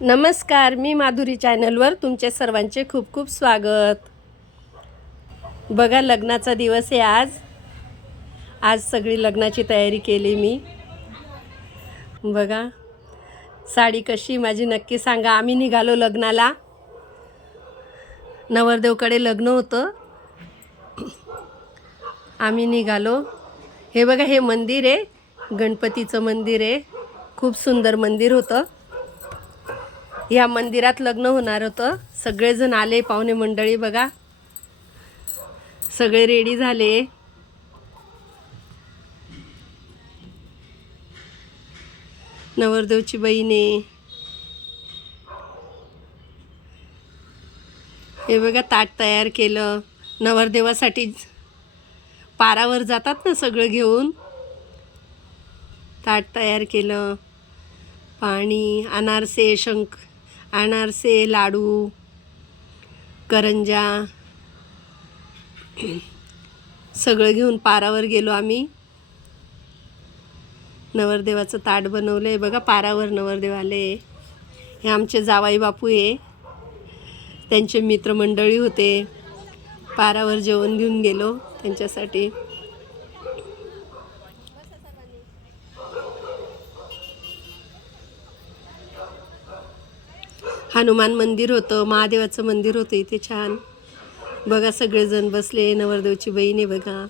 नमस्कार मी माधुरी चॅनलवर तुमचे सर्वांचे खूप खूप स्वागत. बघा लग्नाचा दिवस आहे आज. आज सगळी लग्नाची तयारी केली मी. बघा साडी कशी माझी नक्की सांगा. आम्ही निघालो लग्नाला. नवरदेवकडे लग्न होतं. आम्ही निघालो. हे बघा हे मंदिर आहे. गणपतीचं मंदिर आहे. खूप सुंदर मंदिर होतं. ह्या मंदिरात लग्न होणार होतं. सगळेजण आले पाहुणे मंडळी बघा. सगळे रेडी झाले. नवरदेवची बहीण. आहे हे बघा ताट तयार केलं. नवरदेवासाठी पारावर जातात ना सगळं घेऊन? ताट तयार केलं. पाणी अनारसे शंख. अनारसे लाडू करंजा सगळं घेऊन पारावर गेलो आम्ही. नवरदेवाचं ताट बनवलं आहे बघा पारावर नवरदेव आले. हे आमचे जावाई बापू आहे. त्यांचे मित्रमंडळी होते. पारावर जेवण घेऊन गेलो त्यांच्यासाठी. हनुमान मंदिर होतं महादेवाचं मंदिर होतं इथे छान. बघा सगळेजण बसले नवरदेवची बहीण आहे बघा.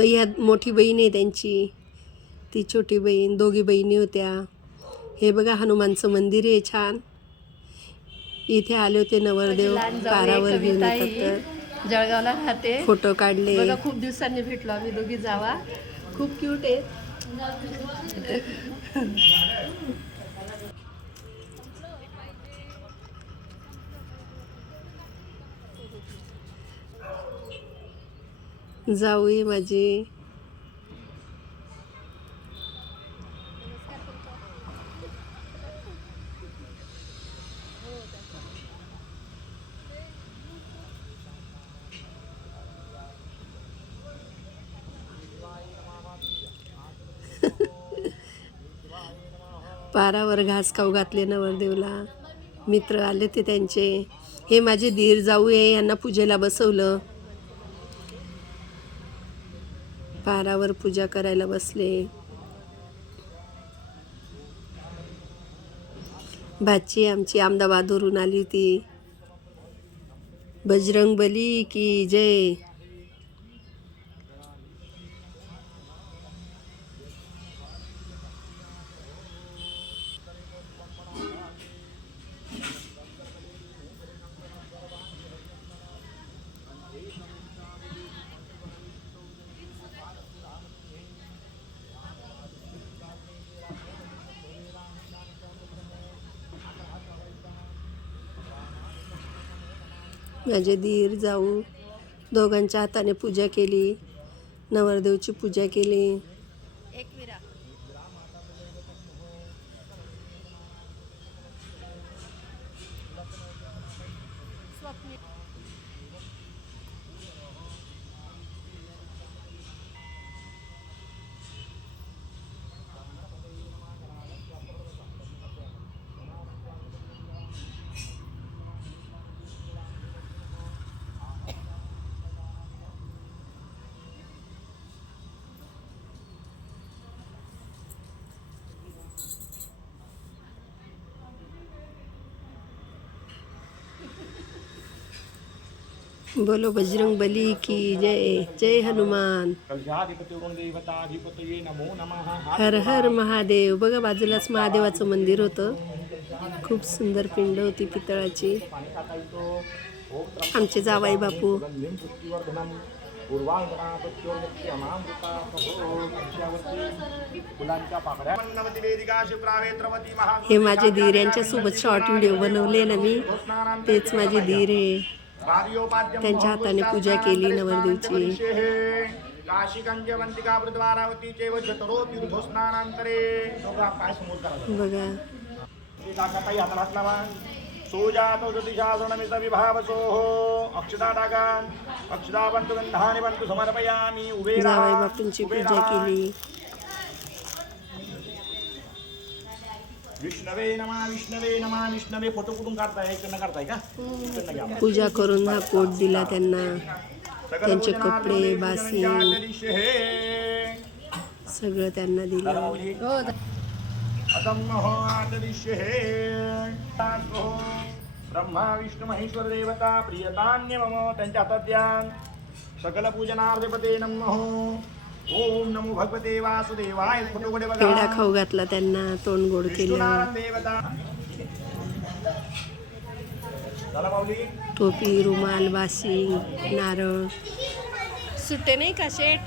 ह्या मोठी बहीण आहे त्यांची. ती छोटी बहीण दोघी बहिणी होत्या. हे बघा हनुमानचं मंदिर आहे छान. इथे आले होते नवरदेव पारावर घेऊन येतात जळगावला राहते. फोटो काढले. खूप दिवसांनी भेटलो आम्ही दोघी जावा. खूप क्यूट आहे. जाऊई माझी. पारावर घास खाऊ घातले नवरदेवला. मित्र आले ते त्यांचे. हे माझे धीर जाऊ आहे यांना पूजेला बसवलं. पारावर पूजा करायला बसले. भाची आमची अहमदाबादवरून आली होती. बजरंग बली की जय. माझे धीर जाऊ. दोघांच्या हाताने पूजा केली. नवरदेवची पूजा केली. बोलो बजरंग बली की जय जय हनुमान। हर हर महादेव. बघा बाजूलाच महादेवाचं मंदिर होतं. खूप सुंदर पिंड होती पितळाची. आमचे जावाई बापू. हे माझे धीर यांच्या सोबत शॉर्ट व्हिडिओ बनवले ना मी. तेच माझे धीर आहे त्यांच्या हाताने पूजा केली नवरदेवची. बघा. लावा. सुजातो ज्योतिषासनमित विभावसोः। बंतु गंधानि बंतु समर्पयामी. उभे राहा. पूजा. केली. विष्णवे नमा विष्णवे नमा विष्णवे. फोटो कुठून काढताय? इकडनं काढताय का? इकडनं घ्या. पूजा करून हा कोट दिला त्यांना. त्यांचे कपडे, बोले बासी. भुजंगात दिशे हे. सगळं त्यांना दिलं. हो हे हो. ब्रह्मा विष्णू महेश्वर देवता प्रियतान्य मम त्यांच्या हातात द्या सकल पूजनार्धपते नमो ओम नमो भगवते वासुदेवाय फोटोकडे पेढा बघा खाऊ घातला त्यांना तोंड गोड केलं. देवता। टोपी रुमाल बासी नारळ. सुट्टे नाही का शेट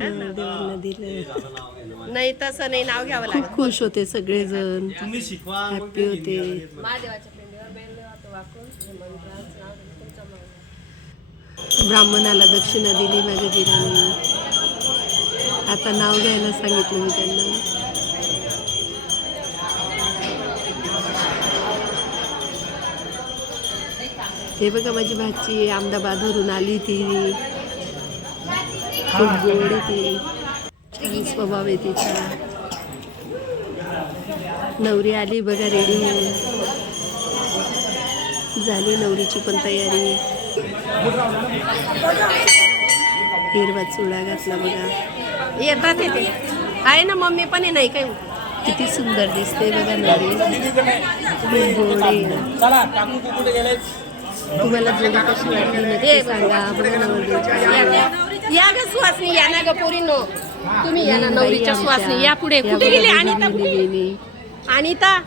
देवांना दिलं. नाही तसं नाही नाव घ्यावं खूप खुश होते सगळेजण. तुम्ही शिकवा मग हॅपी होते. हे. ब्राह्मणाला दक्षिणा दिली माझ्या दिराने. आता नाव घ्यायला सांगितलं मी त्यांना. हे बघा माझी भाची अहमदाबादवरून आली ती. खूप गोड ती. छान स्वभाव आहे तिचा. नवरी आली बघा रेडी होऊन झाली नवरीची पण तयारी. हिरवा चुडा घातला बघा. येतात येते आहे ना मम्मी पण आहे नाही काय किती सुंदर दिसते बघा गेले तुम्हाला जोडी कशी वाटली नक्की सांगा. बघा. नवरदेवची. या ग सुवासनी या ना ग पोरीनो. तुम्ही या ना नवरीच्या सुवासनी या पुढे. कुठे गेली? कुठे? गेली? अनिता?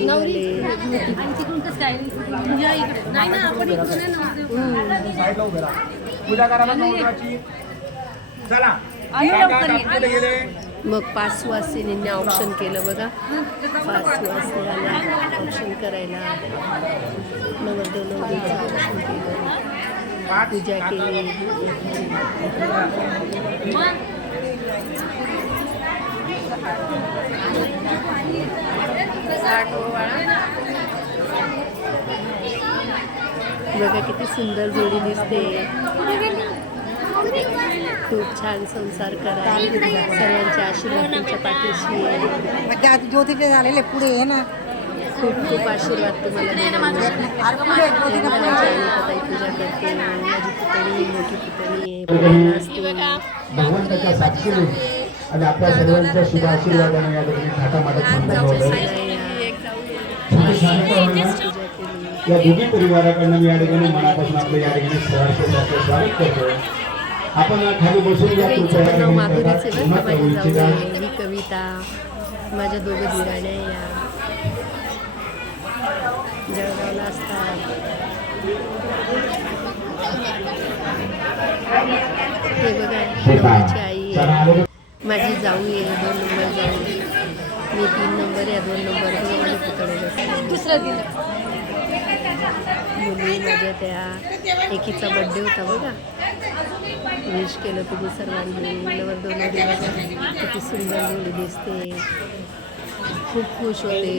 नवरी पूजा करायला नवराची चला. गेले. मग पाच सुवासिनींनी ऑप्शन केलं बघा. पाच सुवासिनी आल्या ऑप्शन करायला नवरदेव नवरीचं ऑप्शन केलं. पूजा केली. बघा किती सुंदर जोडी दिसते. खूप छान संसार करा. सर्वांचे आशीर्वाद तुमच्या पाठीशी. म्हणजे आता ज्योतिषे झालेले पुढे आहे ना. खूप खूप आशीर्वाद तुम्हाला पूजा करते. माझी पुतणी मोठी पुतणी असते. आणि आपल्या सर्वांच्या शुभ आशीर्वादाने या ठिकाणी थाटामाटात या दोघी परिवाराकडनं मी या ठिकाणी मनापासून आपलं या ठिकाणी स्वागत करतो आपण खाली बसून या कृपया या ही कविता माझ्या दोघं दिराण्या या जळगावला असतात. हे बघा आई आहे. माझी जाऊ आहे दोन नंबर जाऊ मी तीन नंबर आहे दोन नंबर बघा माझे पुतळे बसले दुसरं दिलं मुली माझ्या त्या एकीचा बड्डे होता बघा. विश केलं तुम्ही सर्वांनी. नवरी बघा किती सुंदर जोडी दिसते. खूप खुश होते.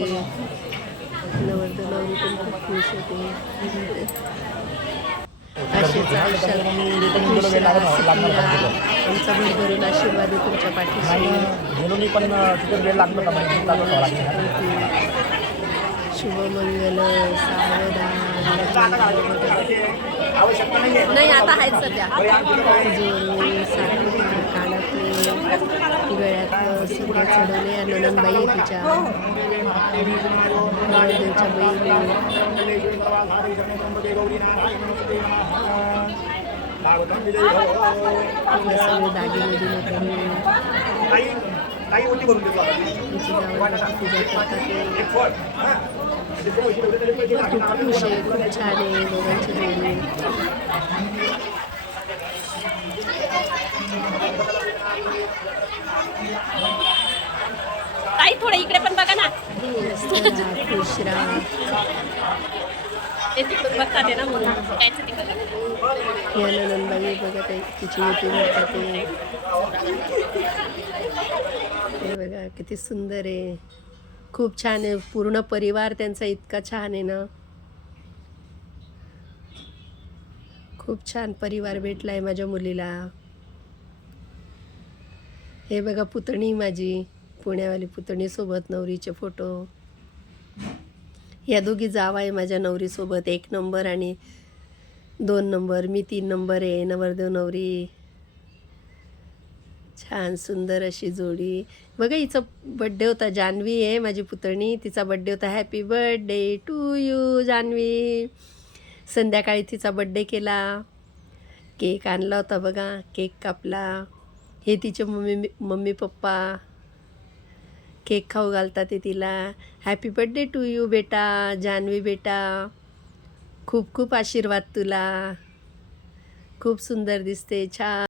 नवरी पण खूप खुश होते. असेच आयुष्यात. आमचा भरभरून आशीर्वाद आहे तुमच्या पाठीशी गेलो मी पण तिथे वेळ लागतो का म्हणजे तीन तास असावं लागेल. शुभमंगल सावधान नाही आता आहेत सध्या. सगळं चढवले ननंदबाई आहे तिच्या बहिणी दागिने खूप खुश आहे खूप छान आहे दोघांची ताई थोडं इकडे पण बघा ना. खुश राहा ते तिकडून बघतात ना म्हणून कायचं तिकडं या नंदबाई बघत आहे तिची मीटिंग हे बघा किती सुंदर आहे. खूप छान आहे. पूर्ण परिवार त्यांचा इतका छान आहे ना. खूप छान परिवार भेटला आहे माझ्या मुलीला. हे बघा पुतणी माझी पुण्यावाली पुतणीसोबत नवरीचे फोटो. या दोघी जावा आहे माझ्या नवरीसोबत. एक नंबर आणि दोन नंबर. मी तीन नंबर आहे. नवरदेव नवरी. छान सुंदर अशी जोडी. बघा हिचा बड्डे होता जान्हवी आहे माझी पुतणी. तिचा बड्डे होता happy birthday to you Janhavi. संध्याकाळी तिचा बड्डे केला. केक आणला होता बघा केक कापला. हे तिचे मम्मी मम्मी पप्पा. केक खाऊ घालतात ते तिला. हॅपी बड्डे टू यू बेटा. जान्हवी बेटा. खूप खूप आशीर्वाद तुला. खूप सुंदर दिसते छान.